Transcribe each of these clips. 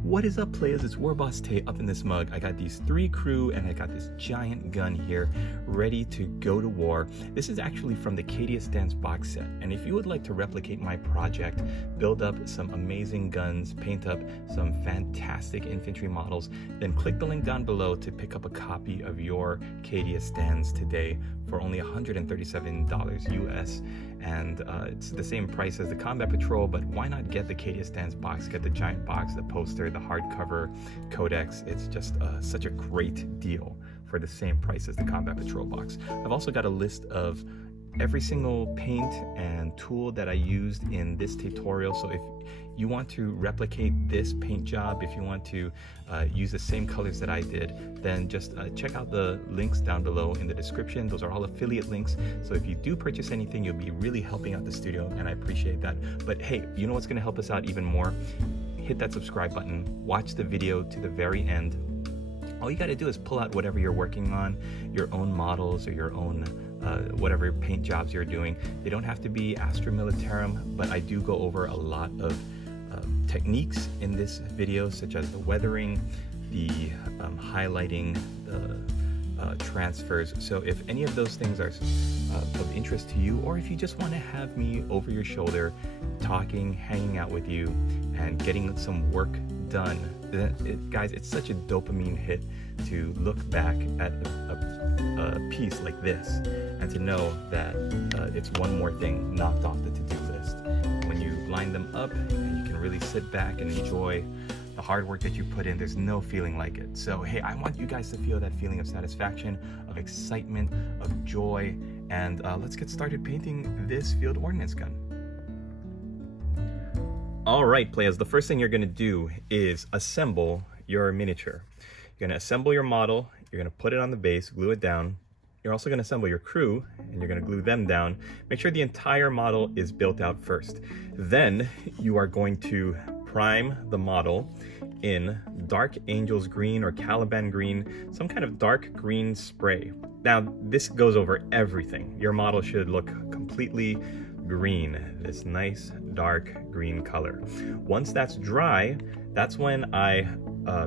What is up, players? It's Warboss Tay up in this mug. I got these 3 crew and I got this giant gun here ready to go to war. This is actually from the Cadia Stance box set, and if you would like to replicate my project, build up some amazing guns, paint up some fantastic infantry models, then click the link down below to pick up a copy of your Cadia Stands today for only $137 US, and it's the same price as the Combat Patrol, but why not get the Cadia Stands box, get the giant box, the poster, the hardcover codex. It's just such a great deal for the same price as the Combat Patrol box. I've also got a list of every single paint and tool that I used in this tutorial, so if you want to replicate this paint job, if you want to use the same colors that I did, then just check out the links down below in the description. Those are all affiliate links, so if you do purchase anything, you'll be really helping out the studio, and I appreciate that. But hey, you know what's going to help us out even more? Hit that subscribe button, watch the video to the very end. All you got to do is pull out whatever you're working on, your own models or your own whatever paint jobs you're doing. They don't have to be Astra Militarum, but I do go over a lot of techniques in this video, such as the weathering, the highlighting, the transfers. So if any of those things are of interest to you, or if you just want to have me over your shoulder talking, hanging out with you, and getting some work done, guys, it's such a dopamine hit to look back at a piece like this and to know that it's one more thing knocked off the to-do list. When you line them up and you can really sit back and enjoy the hard work that you put in, there's no feeling like it. So hey, I want you guys to feel that feeling of satisfaction, of excitement, of joy, and let's get started painting this field ordnance gun. All right, players, the first thing you're gonna do is assemble your miniature. You're gonna assemble your model, you're gonna put it on the base, glue it down. You're also gonna assemble your crew, and you're gonna glue them down. Make sure the entire model is built out first. Then you are going to prime the model in Dark Angel's Green or Caliban Green, some kind of dark green spray. Now, this goes over everything. Your model should look completely green, this nice dark green color. Once that's dry, that's when I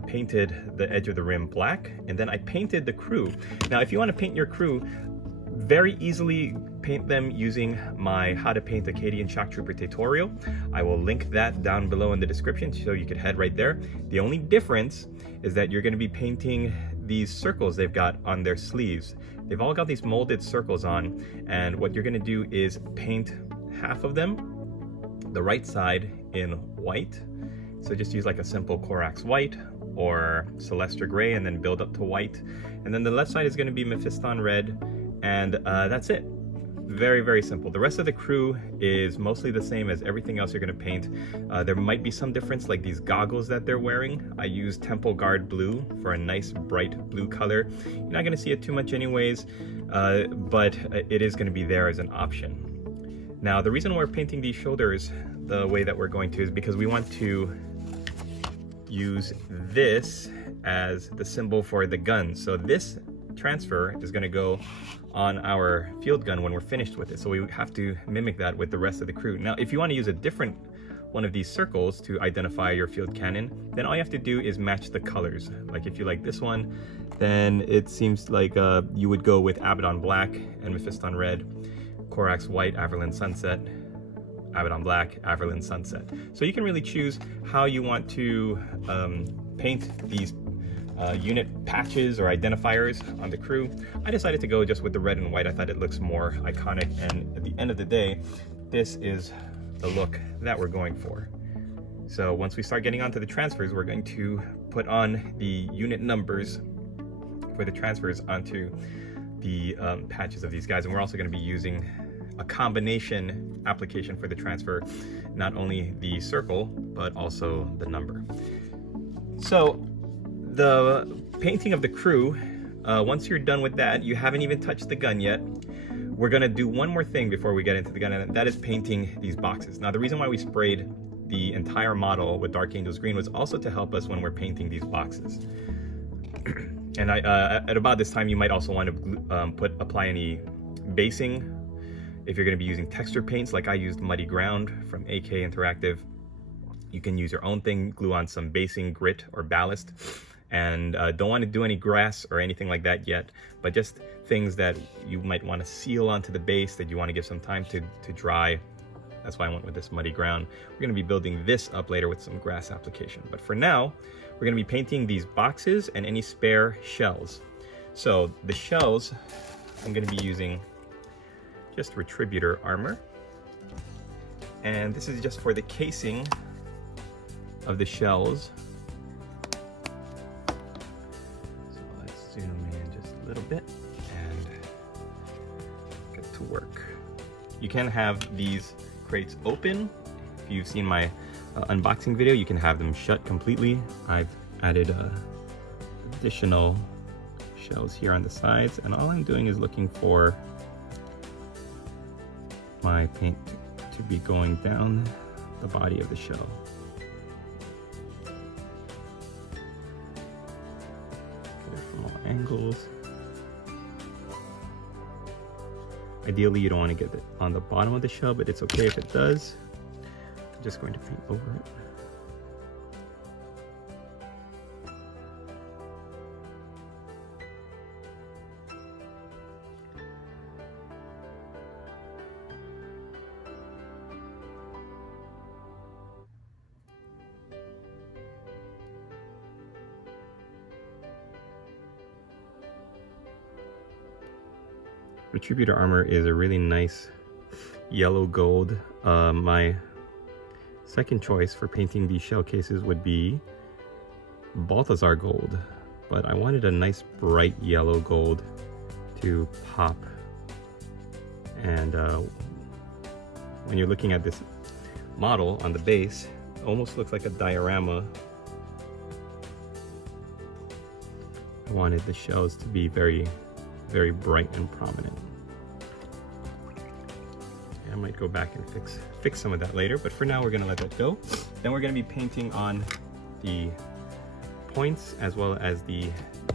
painted the edge of the rim black, and then I painted the crew. Now, if you want to paint your crew, very easily paint them using my How to Paint a Cadian Shock Trooper tutorial. I will link that down below in the description, so you could head right there. The only difference is that you're going to be painting these circles they've got on their sleeves. They've all got these molded circles on, and what you're going to do is paint half of them, the right side, in white. So just use like a simple Corax white or Celestra gray, and then build up to white. And then the left side is going to be Mephiston Red, and that's it. Very, very simple. The rest of the crew is mostly the same as everything else you're going to paint. There might be some difference, like these goggles that they're wearing. I use Temple Guard blue for a nice bright blue color. You're not going to see it too much anyways, but it is going to be there as an option. Now, the reason we're painting these shoulders the way that we're going to is because we want to use this as the symbol for the gun. So this transfer is going to go on our field gun when we're finished with it. So we have to mimic that with the rest of the crew. Now, if you want to use a different one of these circles to identify your field cannon, then all you have to do is match the colors. Like if you like this one, then it seems like you would go with Abaddon Black and Mephiston Red, Corax White, Averland Sunset, Abaddon Black, Averland Sunset. So you can really choose how you want to paint these unit patches or identifiers on the crew. I decided to go just with the red and white. I thought it looks more iconic, and at the end of the day, this is the look that we're going for. So once we start getting onto the transfers, we're going to put on the unit numbers for the transfers onto the patches of these guys, and we're also going to be using a combination application for the transfer, not only the circle but also the number. So the painting of the crew, once you're done with that, you haven't even touched the gun yet. We're gonna do one more thing before we get into the gun, and that is painting these boxes. Now, the reason why we sprayed the entire model with Dark Angel's Green was also to help us when we're painting these boxes. And at about this time, you might also want to apply any basing if you're going to be using texture paints, like I used Muddy Ground from AK Interactive. You can use your own thing, glue on some basing, grit, or ballast. And don't want to do any grass or anything like that yet, but just things that you might want to seal onto the base that you want to give some time to dry. That's why I went with this muddy ground. We're going to be building this up later with some grass application. But for now, we're going to be painting these boxes and any spare shells. So the shells, I'm going to be using just Retributor armor. And this is just for the casing of the shells. So let's zoom in just a little bit and get to work. You can have these crates open. If you've seen my unboxing video, you can have them shut completely. I've added additional shells here on the sides, and all I'm doing is looking for my paint to be going down the body of the shell. Get it from all angles. Ideally, you don't want to get it on the bottom of the shell, but it's okay if it does. I'm just going to paint over it. Retributor armor is a really nice yellow gold. My second choice for painting these shell cases would be Balthazar gold, but I wanted a nice bright yellow gold to pop. And when you're looking at this model on the base, it almost looks like a diorama. I wanted the shells to be very bright and prominent. I might go back and fix some of that later, but for now we're gonna let that go. Then we're gonna be painting on the points as well as the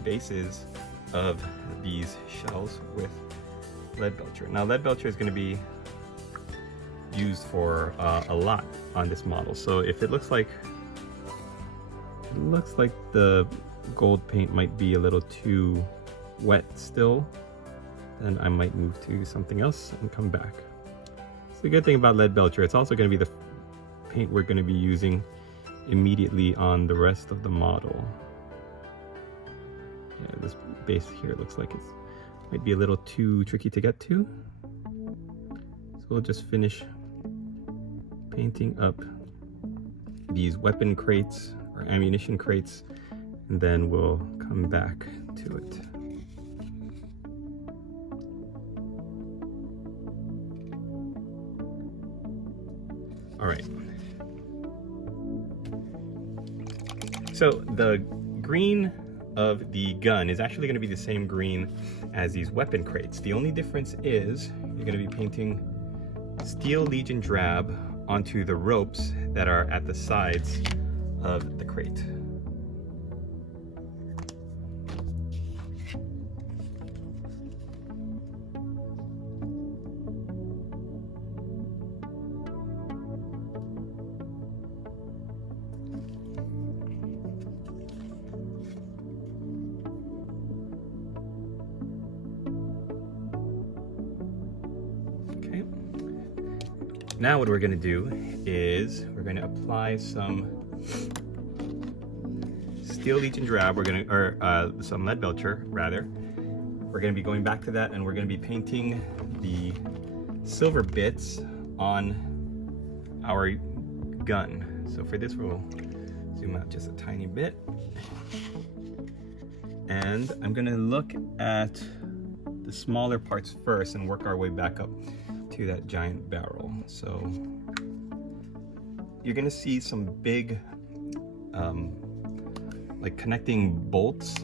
bases of these shells with Leadbelcher. Now Leadbelcher is gonna be used for a lot on this model. So if it looks like the gold paint might be a little too wet still, then I might move to something else and come back. So the good thing about Leadbelcher, it's also going to be the paint we're going to be using immediately on the rest of the model. Yeah, this base here looks like it might be a little too tricky to get to. So we'll just finish painting up these weapon crates or ammunition crates, and then we'll come back to it. All right. So the green of the gun is actually going to be the same green as these weapon crates. The only difference is you're going to be painting Steel Legion Drab onto the ropes that are at the sides of the crate. Now what we're going to do is we're going to apply some Steel Legion Drab. We're going to, or some Leadbelcher rather. We're going to be going back to that, and we're going to be painting the silver bits on our gun. So for this, we'll zoom out just a tiny bit, and I'm going to look at the smaller parts first and work our way back up to that giant barrel. So you're gonna see some big like connecting bolts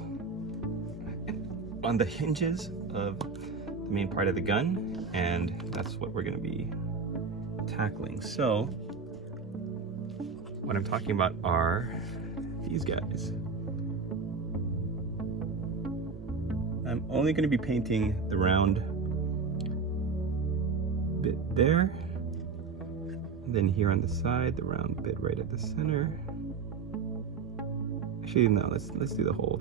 on the hinges of the main part of the gun, and that's what we're gonna be tackling. So what I'm talking about are these guys. I'm only going to be painting the round bit there, Then here on the side, the round bit right at the center. Actually, no, let's do the whole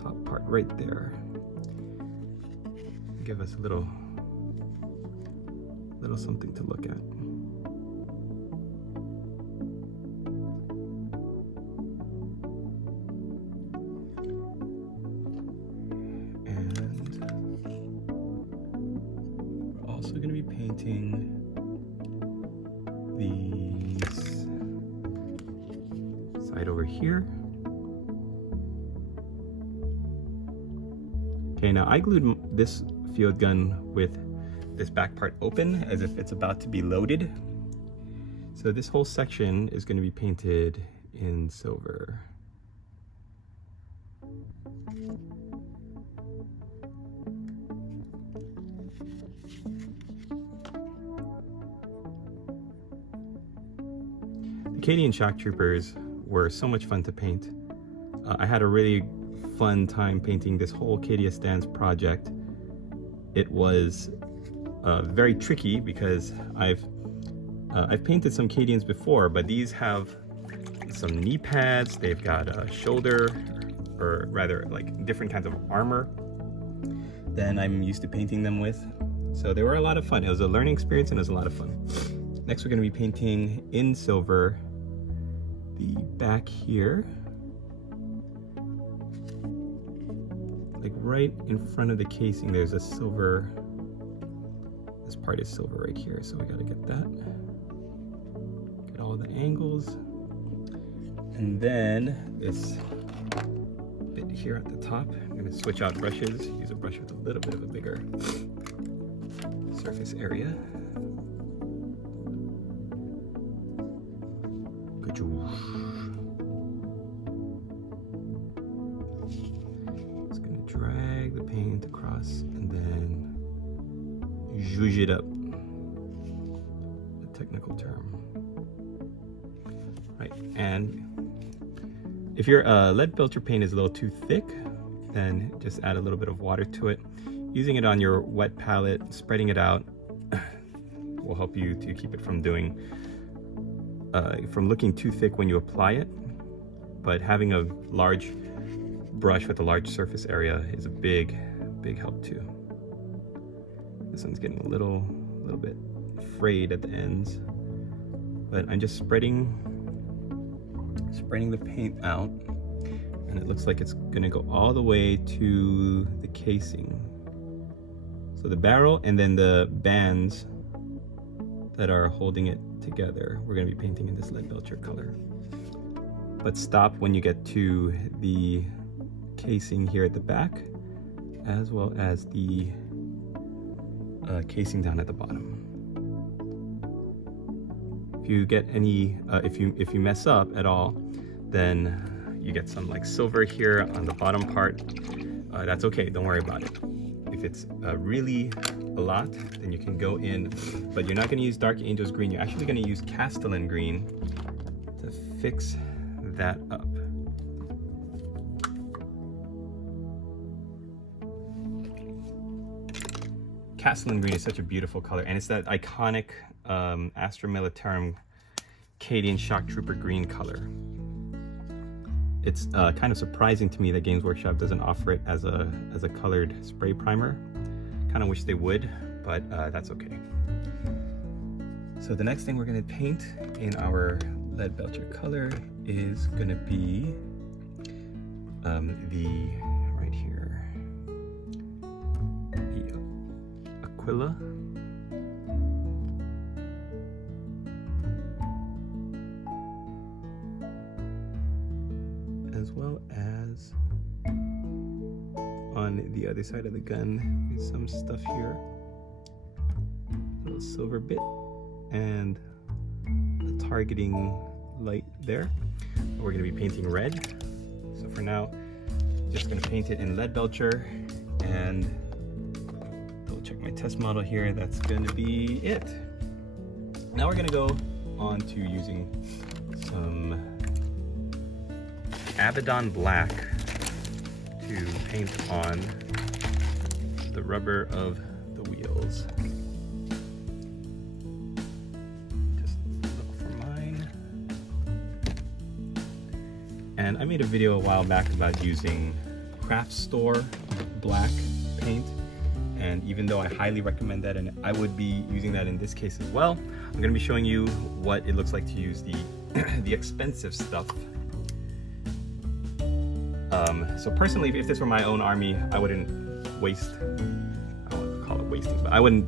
top part right there. Give us a little something to look at. And we're also going to be painting these side over here. Okay, now I glued this field gun with this back part open as if it's about to be loaded. So this whole section is going to be painted in silver. The Cadian shock troopers were so much fun to paint. I had a really fun time painting this whole Cadia stands project. It was very tricky because I've painted some Cadians before, but these have some knee pads. They've got a shoulder, or rather like different kinds of armor than I'm used to painting them with. So they were a lot of fun. It was a learning experience and it was a lot of fun. Next, we're going to be painting in silver the back here. Like right in front of the casing, there's a silver. This part is silver right here, so we got to get that. Get all the angles. And then this bit here at the top, I'm going to switch out brushes. Use a brush with a little bit of a bigger surface area. Just going to drag the paint across and then zhuzh it up, the technical term. Right, and if your Leadbelcher paint is a little too thick, then just add a little bit of water to it. Using it on your wet palette, spreading it out, will help you to keep it from looking too thick when you apply it. But having a large brush with a large surface area is a big help too. This one's getting a little bit frayed at the ends, but I'm just spreading the paint out, and it looks like it's gonna go all the way to the casing. So the barrel and then the bands that are holding it together, we're gonna be painting in this Leadbelcher color. But stop when you get to the casing here at the back, as well as the casing down at the bottom. If you get any, if you mess up at all, then you get some like silver here on the bottom part. That's okay, don't worry about it. If it's really a lot, then you can go in, but you're not going to use Dark Angel's Green. You're actually going to use Castellan Green to fix that up. Castellan Green is such a beautiful color, and it's that iconic Astra Militarum Cadian Shock Trooper green color. It's kind of surprising to me that Games Workshop doesn't offer it as a colored spray primer. Kind of wish they would, but that's okay. So the next thing we're going to paint in our Leadbelcher color is going to be the right here, the Aquila. As well as on the other side of the gun is some stuff here, a little silver bit and a targeting light there. We're going to be painting red, so for now just going to paint it in Leadbelcher, and double check my test model here. That's going to be it. Now we're going to go on to using some Abaddon Black to paint on the rubber of the wheels. And I made a video a while back about using craft store black paint, and even though I highly recommend that and I would be using that in this case as well, I'm going to be showing you what it looks like to use the the expensive stuff. So personally, if this were my own army, I wouldn't waste, I don't want to call it wasting, but I wouldn't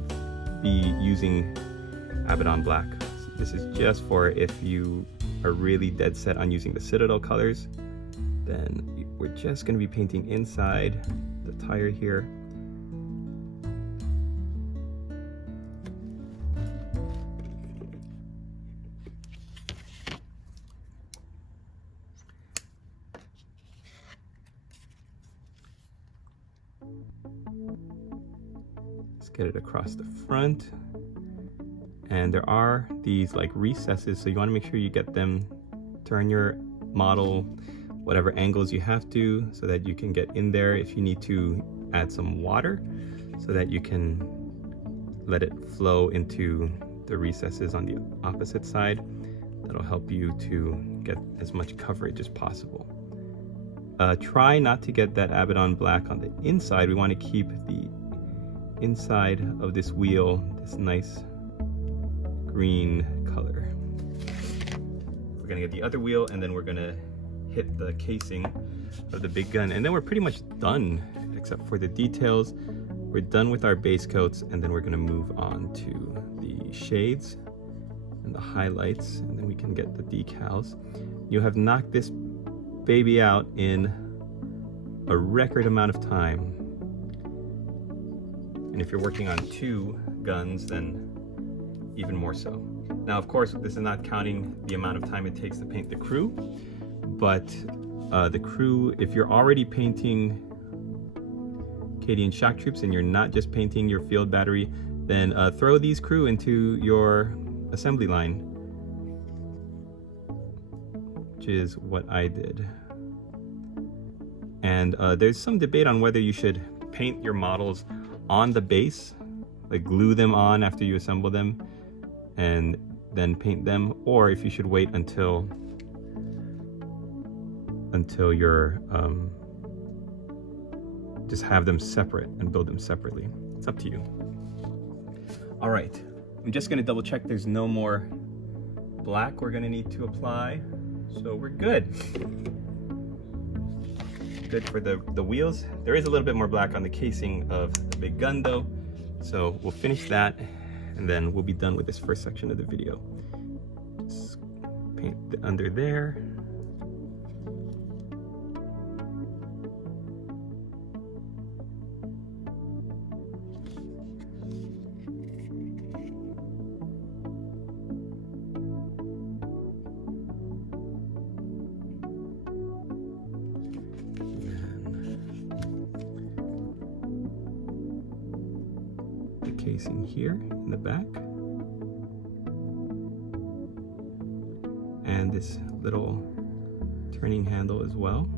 be using Abaddon Black. This is just for if you are really dead set on using the Citadel colors, then we're just going to be painting inside the tire here. Let's get it across the front. And there are these like recesses, so you want to make sure you get them, turn your model whatever angles you have to, so that you can get in there. If you need to add some water, so that you can let it flow into the recesses on the opposite side. That'll help you to get as much coverage as possible. Try not to get that Abaddon Black on the inside. We want to keep the inside of this wheel this nice green color. We're gonna get the other wheel, and then we're gonna hit the casing of the big gun, and then we're pretty much done except for the details. We're done with our base coats, and then we're gonna move on to the shades and the highlights, and then we can get the decals. You have knocked this baby out in a record amount of time, and if you're working on 2 guns, then even more so. Now, of course, this is not counting the amount of time it takes to paint the crew, but the crew, if you're already painting Cadian shock troops and you're not just painting your field battery, then throw these crew into your assembly line, which is what I did. And there's some debate on whether you should paint your models on the base, like glue them on after you assemble them and then paint them, or if you should wait until you're just have them separate and build them separately. It's up to you. All right, I'm just gonna double check there's no more black we're gonna need to apply, so we're good. Good for the wheels. There is a little bit more black on the casing of the big gun though, so we'll finish that and then we'll be done with this first section of the video. Just paint under there. Casing here in the back, and this little turning handle as well.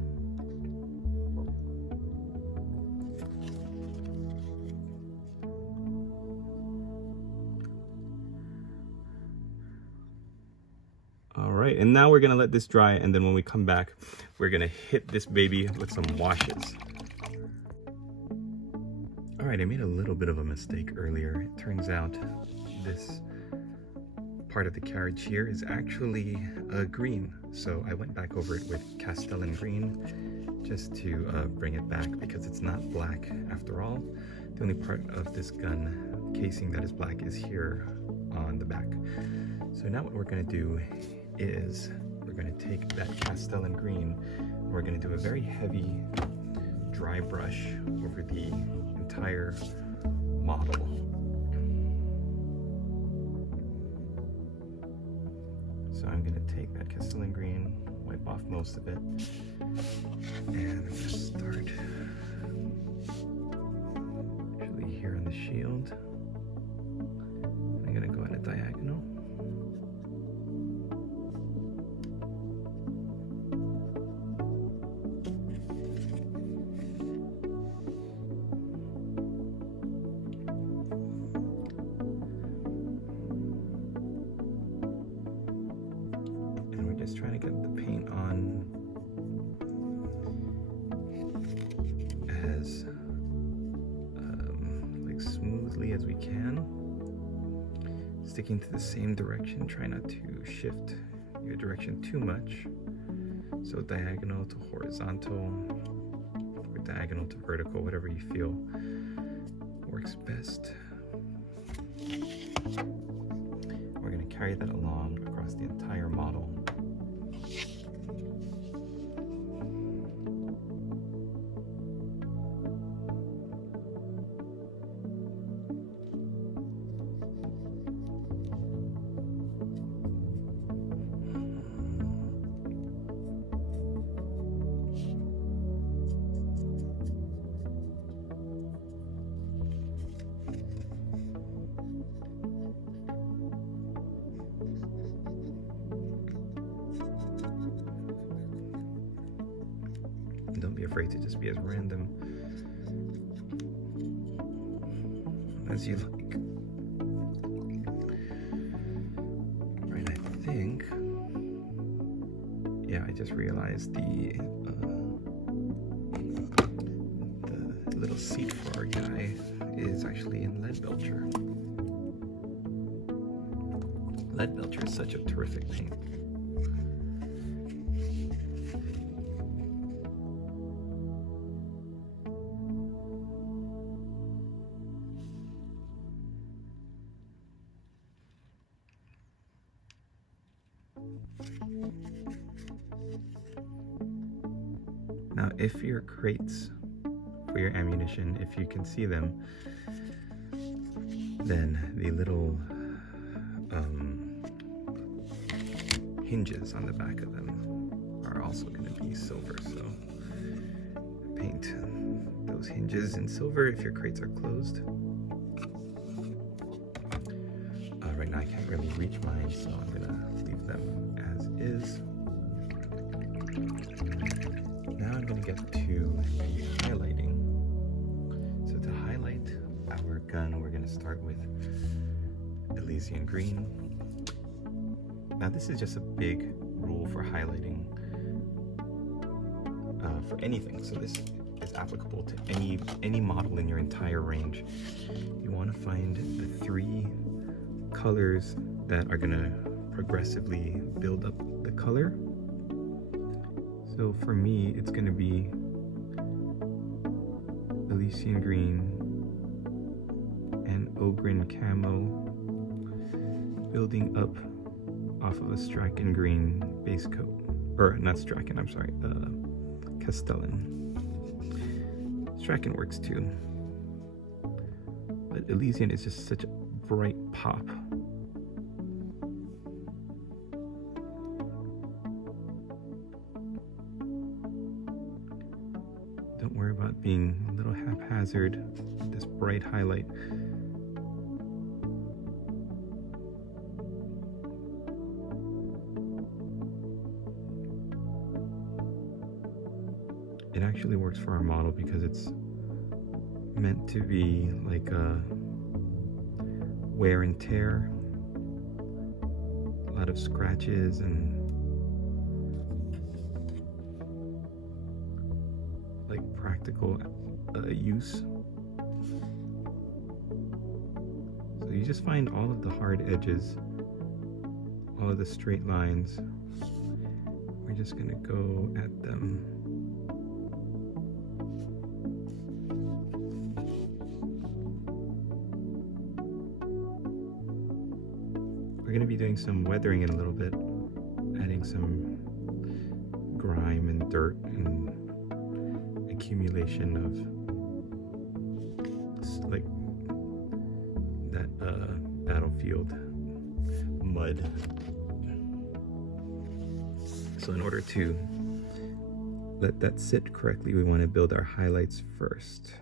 All right, and now we're gonna let this dry, and then when we come back, we're gonna hit this baby with some washes. All right, I made a little bit of a mistake earlier. It turns out this part of the carriage here is actually green. So I went back over it with Elysian Green just to bring it back, because it's not black after all. The only part of this gun casing that is black is here on the back. So now what we're gonna do is we're gonna take that Elysian Green, and we're gonna do a very heavy dry brush over the entire model. So I'm gonna take that Elysian Green, wipe off most of it, and I'm gonna start actually here on the shield. I'm gonna go at a diagonal. Trying to get the paint on sticking to the same direction. Try not to shift your direction too much. So diagonal to horizontal, or diagonal to vertical, whatever you feel works best. We're going to carry that along across the entire model. Don't be afraid to just be as random as you like. Right, I think, yeah, I just realized the little seat for our guy is actually in Leadbelcher. Leadbelcher is such a terrific paint. Now, if your crates for your ammunition, if you can see them, then the little hinges on the back of them are also going to be silver. So paint those hinges in silver if your crates are closed. Right now I can't really reach mine, so I'm going to leave them as is. Now I'm going to get to the highlighting. So to highlight our gun, we're going to start with Elysian Green. Now this is just a big rule for highlighting for anything. So this is applicable to any model in your entire range. You want to find the 3 colors that are going to progressively build up the color. So for me, it's going to be Elysian Green and Ogren Camo building up off of a Straken Green base coat. Or not Straken, I'm sorry, Castellan. Straken works too. But Elysian is just such a bright pop. Don't worry about being a little haphazard with this bright highlight. It actually works for our model because it's meant to be like a wear and tear, a lot of scratches and like practical use. So you just find all of the hard edges, all of the straight lines. We're just gonna go at them. We're going to be doing some weathering in a little bit, adding some grime and dirt and accumulation of like that battlefield mud. So in order to let that sit correctly, we want to build our highlights first.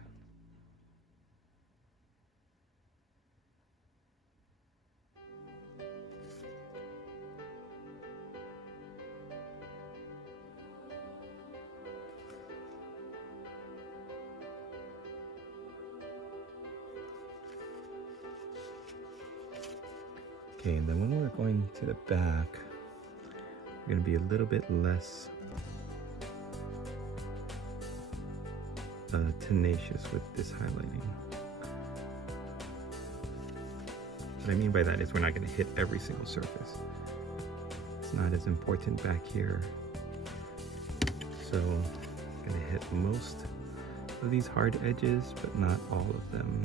Okay, and then when we're going to the back, we're going to be a little bit less tenacious with this highlighting. What I mean by that is we're not going to hit every single surface. It's not as important back here. So I'm going to hit most of these hard edges, but not all of them.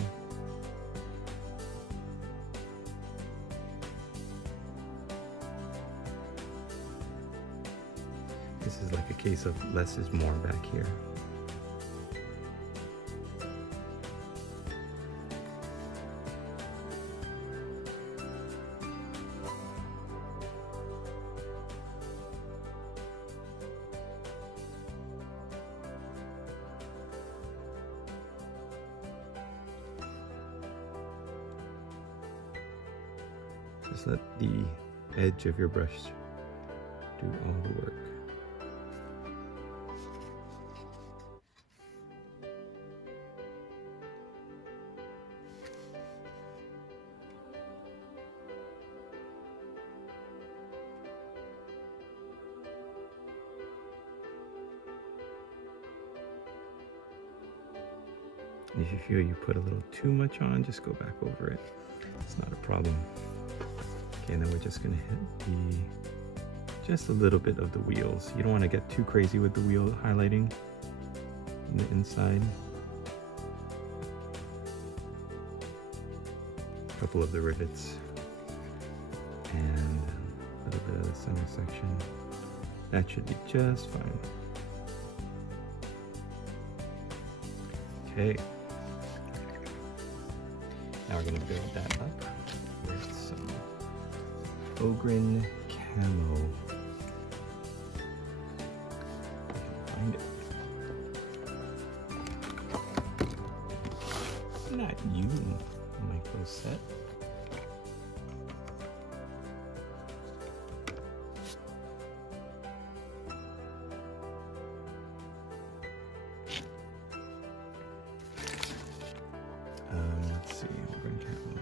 This is like a case of less is more back here. Just let the edge of your brush do all the work. If you feel you put a little too much on, just go back over it. It's not a problem. Okay, and then we're just gonna hit just a little bit of the wheels. You don't want to get too crazy with the wheel highlighting on the inside. A couple of the rivets and a little bit of the center section. That should be just fine. Okay. Now we're going to build that up with some Ogren camo. I can find it. Not you, micro set. Let's see, Ogren camo.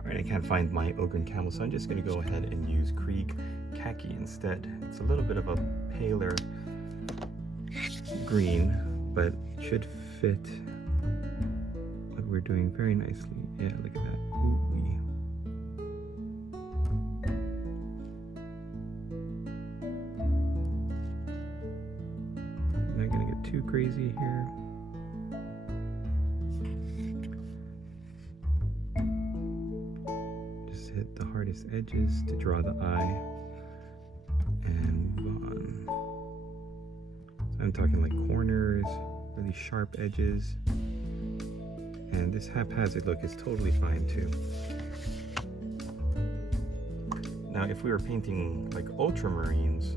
Alright, I can't find my Ogren camo, so I'm just going to go ahead and use Krieg Khaki instead. It's a little bit of a paler green, but should fit what we're doing very nicely. Yeah, look at that. Ooh-wee. I'm not going to get too crazy here. Hit the hardest edges to draw the eye and move on. So I'm talking like corners, really sharp edges, and this haphazard look is totally fine too. Now if we were painting like ultramarines,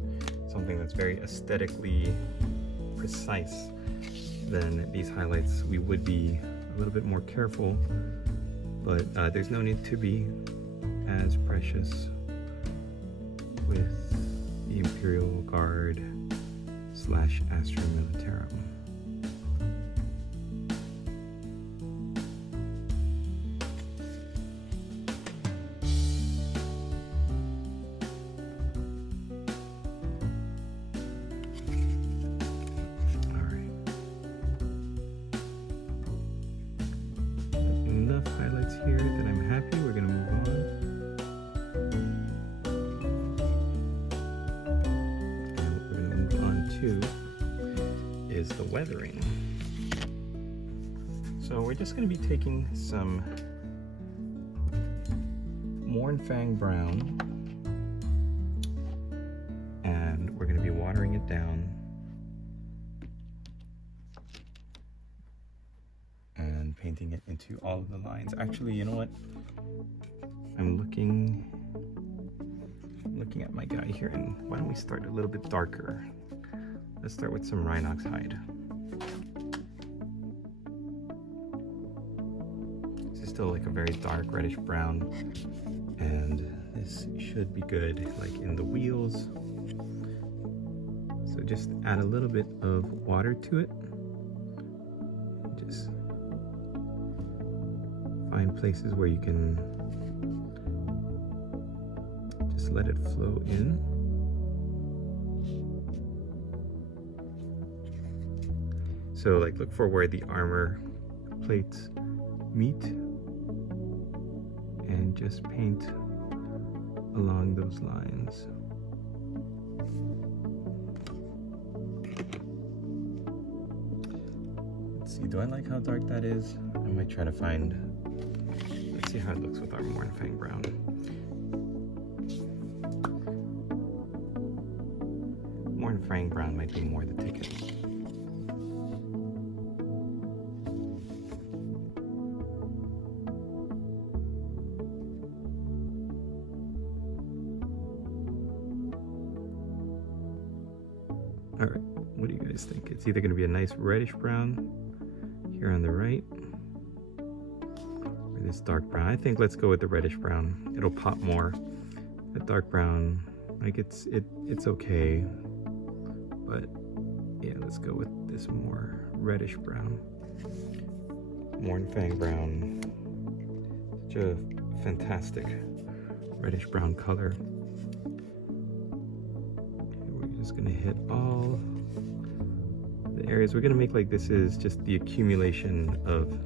something that's very aesthetically precise, then these highlights we would be a little bit more careful, but there's no need to be as precious with the Imperial Guard / Astra Militarum. Alright. Enough highlights here that I'm happy. We're going to move on. Is the weathering. So we're just going to be taking some Mournfang Brown and we're going to be watering it down and painting it into all of the lines. Actually, you know what? I'm looking at my guy here, and why don't we start a little bit darker? Let's start with some Rhinox hide. This is still like a very dark reddish brown, and this should be good like in the wheels. So just add a little bit of water to it. Just find places where you can just let it flow in. So like look for where the armor plates meet and just paint along those lines. Let's see, do I like how dark that is? I might try to find, let's see how it looks with our Mournfang Brown. Mournfang Brown might be more the ticket. All right, what do you guys think? It's either going to be a nice reddish brown here on the right, or this dark brown. I think let's go with the reddish brown. It'll pop more. The dark brown, like it's okay, but yeah, let's go with this more reddish brown. Mournfang Brown, such a fantastic reddish brown color. We're just gonna hit all the areas. We're gonna make like this is just the accumulation of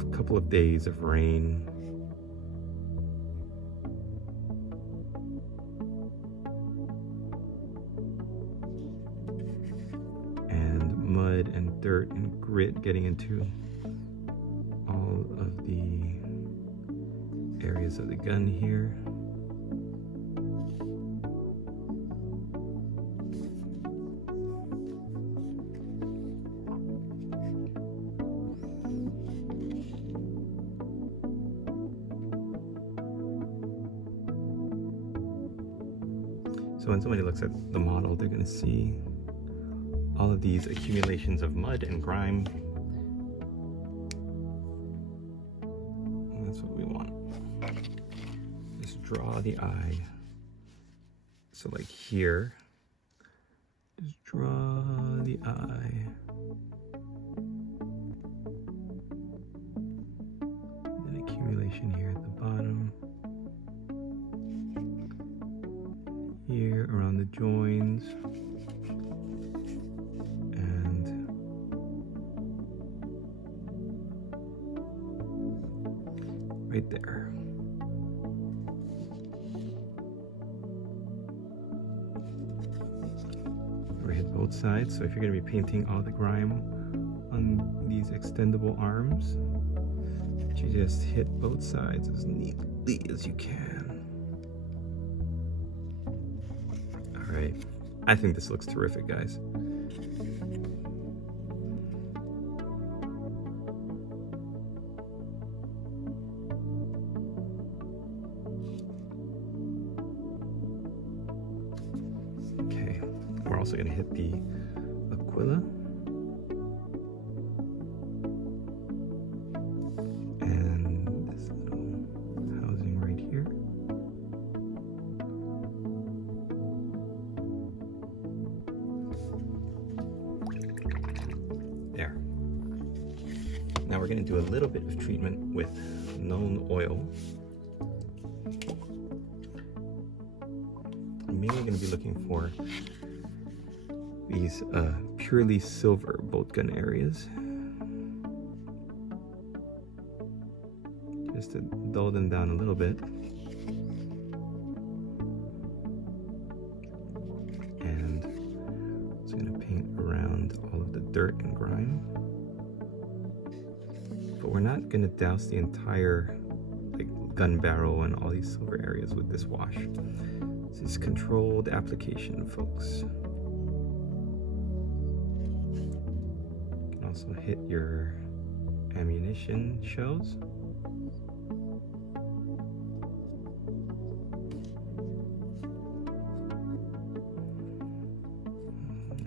a couple of days of rain. And mud and dirt and grit getting into all of the areas of the gun here. So when somebody looks at the model, they're going to see all of these accumulations of mud and grime. And that's what we want. Just draw the eye. So like here, just draw the eye. And accumulation here at the bottom. Here around the joins. And right there. We hit both sides, so if you're going to be painting all the grime on these extendable arms, you just hit both sides as neatly as you can. Alright, I think this looks terrific, guys. Okay, we're also going to hit the Aquila. And this little housing right here. There. Now we're going to do a little bit of treatment with known oil. I'm mainly going to be looking for these purely silver bolt gun areas, just to dull them down a little bit. And I'm just going to paint around all of the dirt and grime. But we're not going to douse the entire like gun barrel and all these silver areas with this wash. This is controlled application, folks. You can also hit your ammunition shells.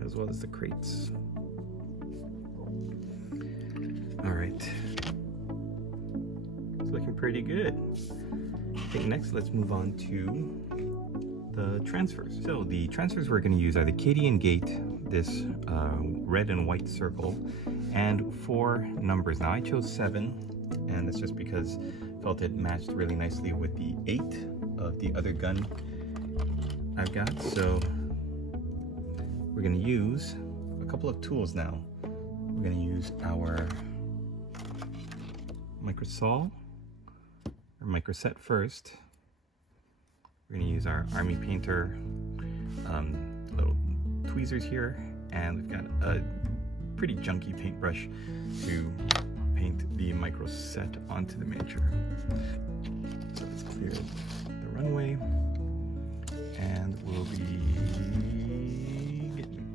As well as the crates. All right. It's looking pretty good. I think next let's move on to the transfers. So the transfers we're going to use are the Cadian Gate, this red and white circle, and 4 numbers. Now I chose 7, and that's just because I felt it matched really nicely with the 8 of the other gun I've got. So we're going to use a couple of tools now. We're going to use our microsaw, or microset first. We're going to use our army painter little tweezers here, and we've got a pretty junky paintbrush to paint the microset onto the miniature. So let's clear the runway, and we'll be getting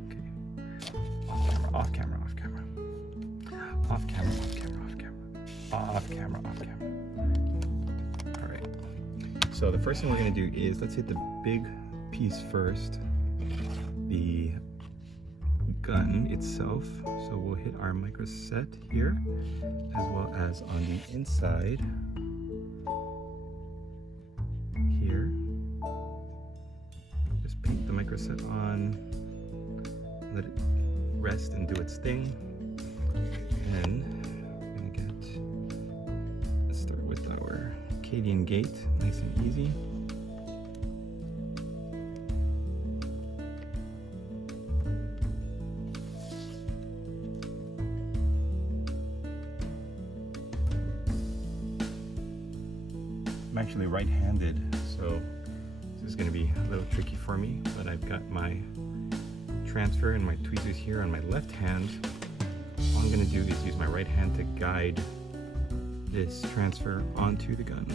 off camera. All right. So the first thing we're going to do is let's hit the big piece first, the gun itself. So we'll hit our microset here, as well as on the inside here. Just paint the microset on, let it rest and do its thing. And we're gonna start with our Cadian gate, nice and easy. I'm actually right-handed, so this is going to be a little tricky for me, but I've got my transfer and my tweezers here on my left hand. All I'm going to do is use my right hand to guide this transfer onto the gun.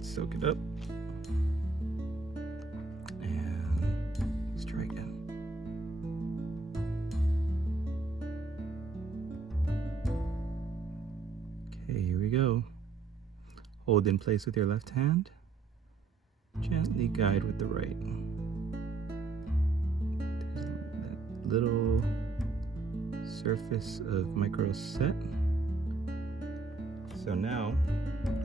Soak it up and let's try again. Okay, here we go. Hold in place with your left hand. Gently guide with the right. There's that little surface of microset. So now,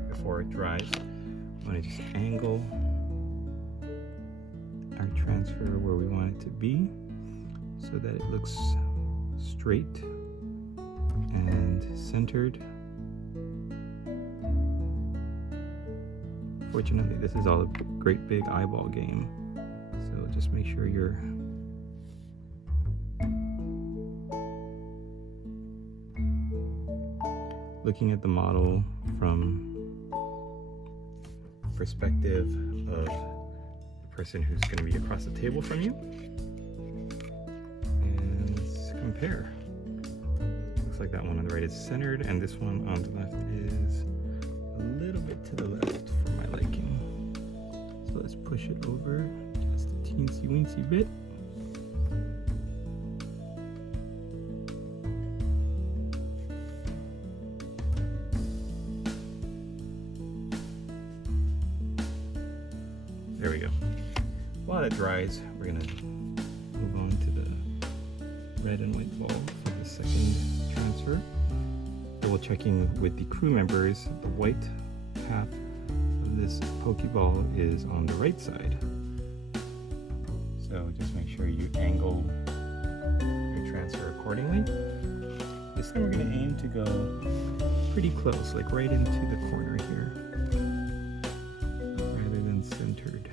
before it dries, I want to just angle our transfer where we want it to be so that it looks straight and centered. Fortunately, this is all a great big eyeball game, so just make sure you're looking at the model from perspective of the person who's going to be across the table from you, and let's compare. Looks like that one on the right is centered, and this one on the left is a little bit to the left for my liking. So let's push it over just a teensy weensy bit. There we go. While that dries, we're gonna move on to the red and white ball for the second transfer. Double checking with the crew members, the white half of this Pokeball is on the right side. So just make sure you angle your transfer accordingly. This time we're gonna aim to go pretty close, like right into the corner here, rather than centered.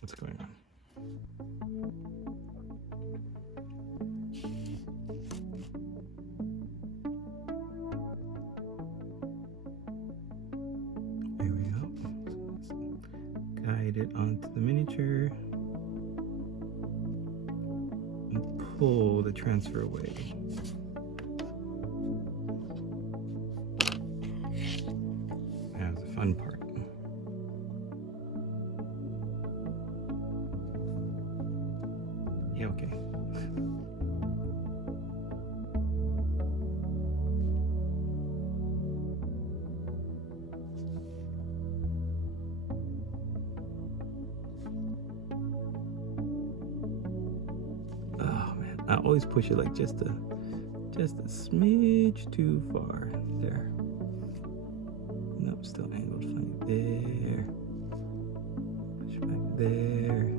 What's going on? There we go. Guide it onto the miniature and pull the transfer away. That's the fun part. Yeah, okay. I always push it like just a smidge too far. There. Nope, still angled funny. There. Push back there.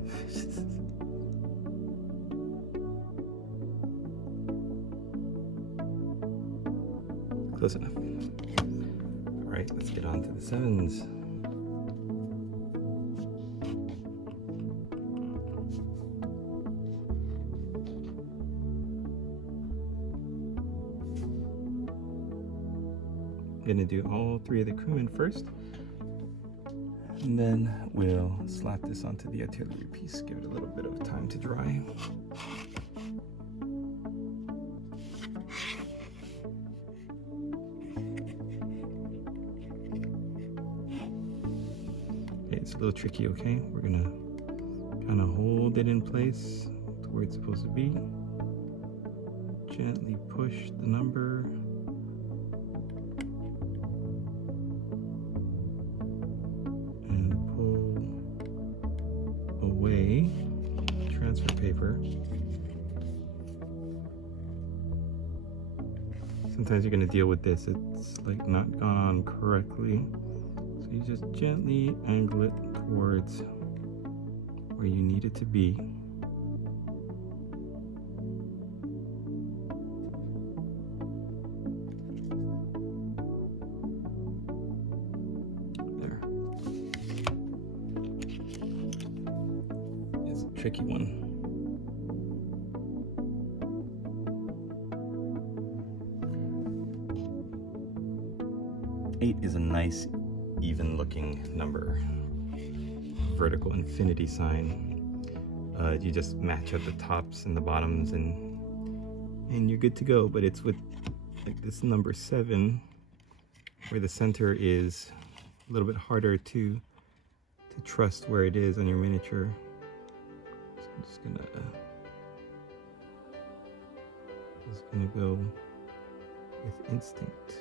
Close enough. All right, let's get on to the 7s. Gonna do all 3 of the crewmen first, and then we'll slap this onto the artillery piece, give it a little bit of time to dry. Okay, it's a little tricky, okay? We're gonna kind of hold it in place to where it's supposed to be. Gently push the number. Transfer paper. Sometimes you're going to deal with this. It's like not gone on correctly. So you just gently angle it towards where you need it to be. There. It's a tricky one. Eight is a nice, even looking number. Vertical infinity sign. You just match up the tops and the bottoms and you're good to go. But it's with like this number 7 where the center is a little bit harder to trust where it is on your miniature. So I'm just gonna go with instinct.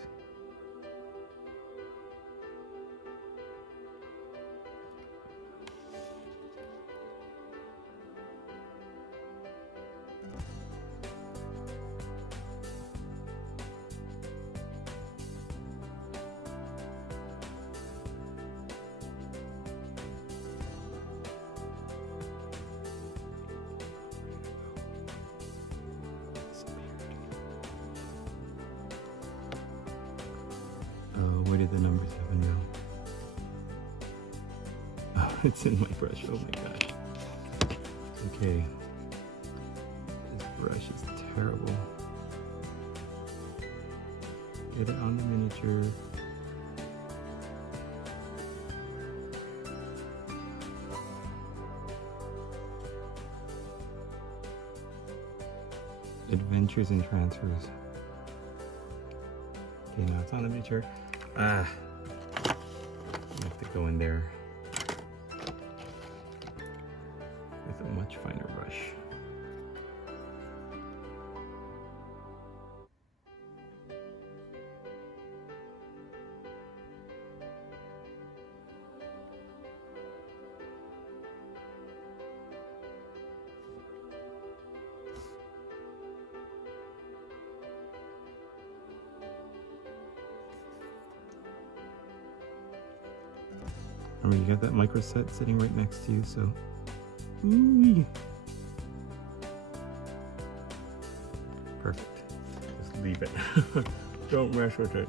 Where did the number 7 go? Oh, it's in my brush. Oh my gosh. Okay. This brush is terrible. Get it on the miniature. Adventures and transfers. Okay, now it's on the miniature. I have to go in there with a much finer brush. I mean, you got that micro set sitting right next to you, so ooh-wee. Perfect. Just leave it. Don't mess with it.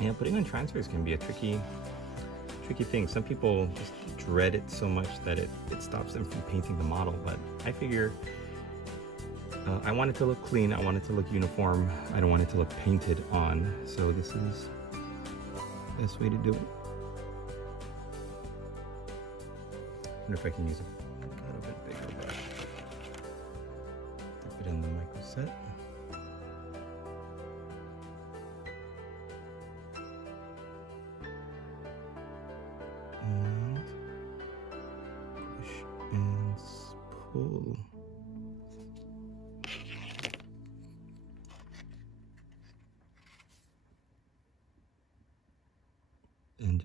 Yeah, putting on transfers can be a tricky thing. Some people just dread it so much that it stops them from painting the model, but I figure I want it to look clean, I want it to look uniform, I don't want it to look painted on, so this is the best way to do it. I wonder if I can use a little bit bigger brush. Dip it in the micro set.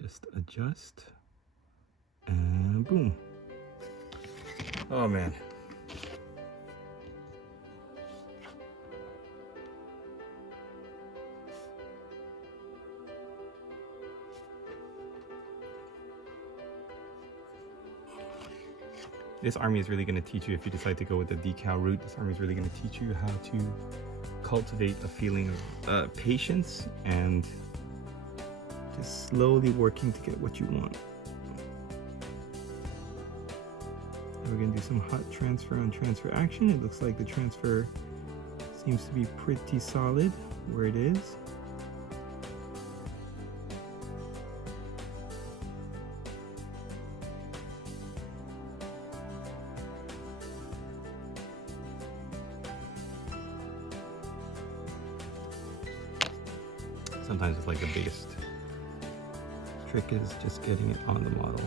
just adjust, and boom. Oh man. This army is really going to teach you, if you decide to go with the decal route, this army is really going to teach you how to cultivate a feeling of patience and just slowly working to get what you want. And we're going to do some hot transfer on transfer action. It looks like the transfer seems to be pretty solid where it is. Sometimes it's like the biggest trick is just getting it on the model.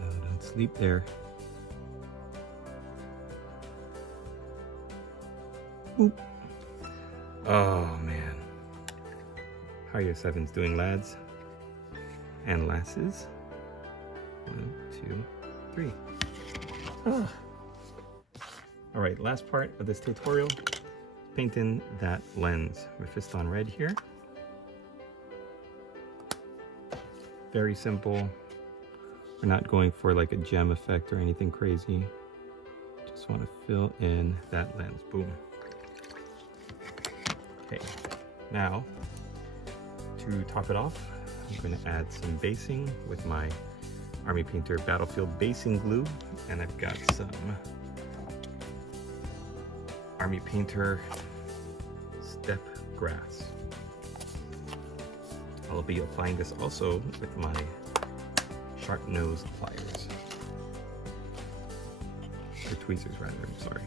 No, don't sleep there. Oop. Oh man. How are your sevens doing, lads and lasses? 1, 2, 3. Ah. All right, last part of this tutorial, painting that lens. Mephiston Red here. Very simple. We're not going for like a gem effect or anything crazy. Just want to fill in that lens. Boom. Okay, now to top it off, I'm going to add some basing with my Army Painter Battlefield basing glue, and I've got some Army Painter Step Grass. I'll be applying this also with my sharp nose pliers. Or tweezers rather, I'm sorry.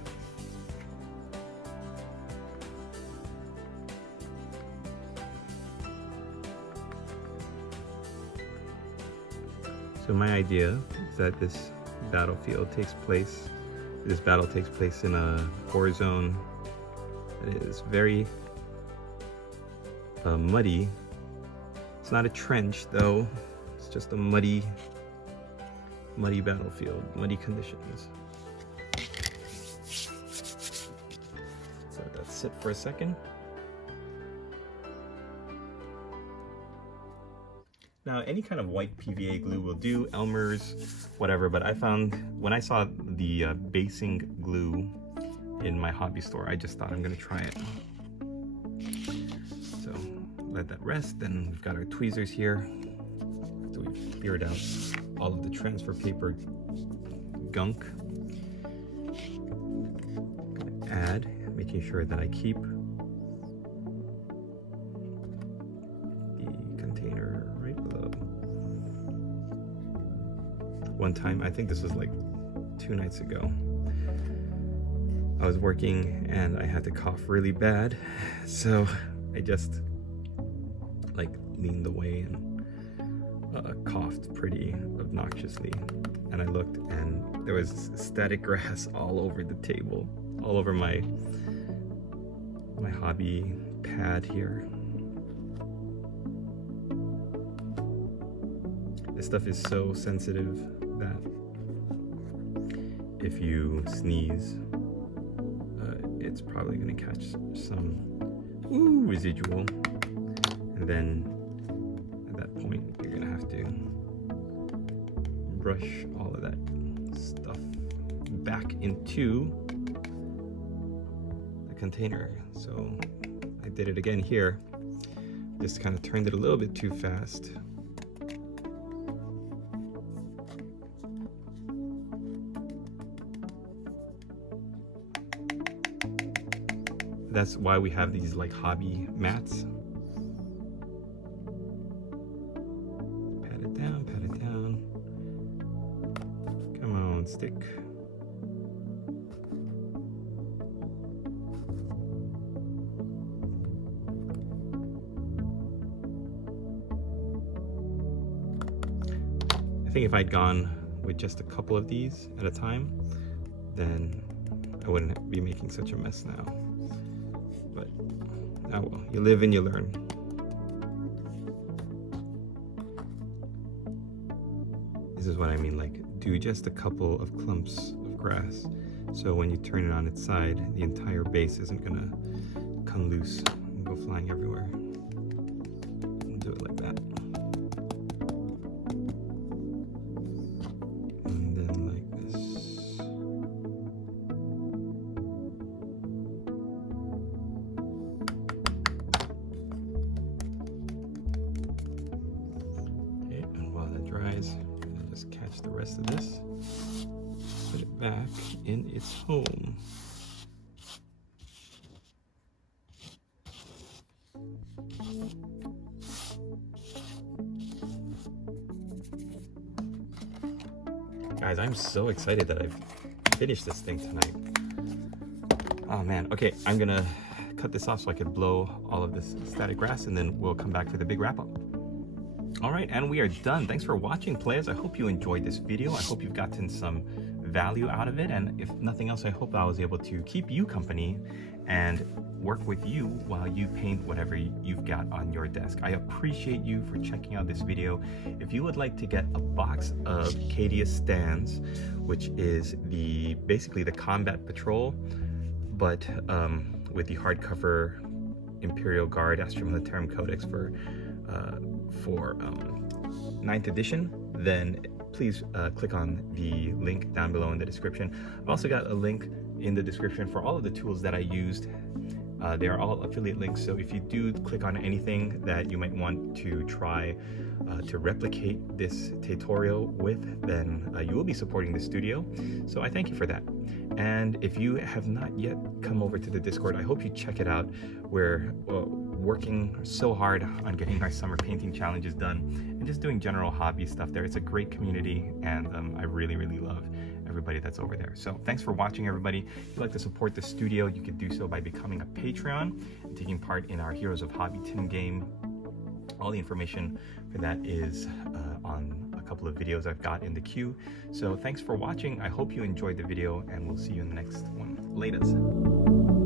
So my idea is that this battle takes place in a war zone that is very muddy. It's not a trench though, it's just a muddy battlefield, muddy conditions. So let that sit for a second. Now, any kind of white PVA glue will do, Elmer's, whatever, but I found when I saw the basing glue in my hobby store, I just thought I'm gonna try it. So let that rest. Then we've got our tweezers here. So we've cleared out all of the transfer paper gunk. Gonna add, making sure that I keep one time, I think this was like 2 nights ago, I was working and I had to cough really bad, so I just like leaned away and coughed pretty obnoxiously, and I looked and there was static grass all over the table, all over my hobby pad here. This stuff is so sensitive that if you sneeze, it's probably going to catch some residual, and then at that point you're going to have to brush all of that stuff back into the container. So I did it again here, just kind of turned it a little bit too fast. That's why we have these like hobby mats. Pat it down, pat it down. Come on, stick. I think if I'd gone with just a couple of these at a time, then I wouldn't be making such a mess now. but oh well, you live and you learn. This is what I mean, like, do just a couple of clumps of grass, so when you turn it on its side, the entire base isn't gonna come loose and go flying everywhere. Do it like that. And then like this. Okay, and while that dries, just catch the rest of this, put it back in its home. Guys, I'm so excited that I've finished this thing tonight. Oh man, okay, I'm gonna cut this off so I could blow all of this static grass, and then we'll come back for the big wrap up. All right, and we are done. Thanks for watching, players. I hope you enjoyed this video. I hope you've gotten some value out of it, and if nothing else, I hope I was able to keep you company and work with you while you paint whatever you've got on your desk. I appreciate you for checking out this video. If you would like to get a box of Cadia stands, which is basically the combat patrol, but with the hardcover Imperial Guard Astra Militarum Codex for 9th edition, then please click on the link down below in the description. I've also got a link in the description for all of the tools that I used. They are all affiliate links, so if you do click on anything that you might want to try to replicate this tutorial with, then you will be supporting the studio. So I thank you for that. And if you have not yet come over to the Discord, I hope you check it out. We're working so hard on getting our summer painting challenges done and just doing general hobby stuff there. It's a great community, and I really, really love everybody that's over there. So thanks for watching, everybody. If you'd like to support the studio, you can do so by becoming a Patreon and taking part in our Heroes of Hobbyton game. All the information for that is on a couple of videos I've got in the queue. So thanks for watching. I hope you enjoyed the video, and we'll see you in the next one. Laters.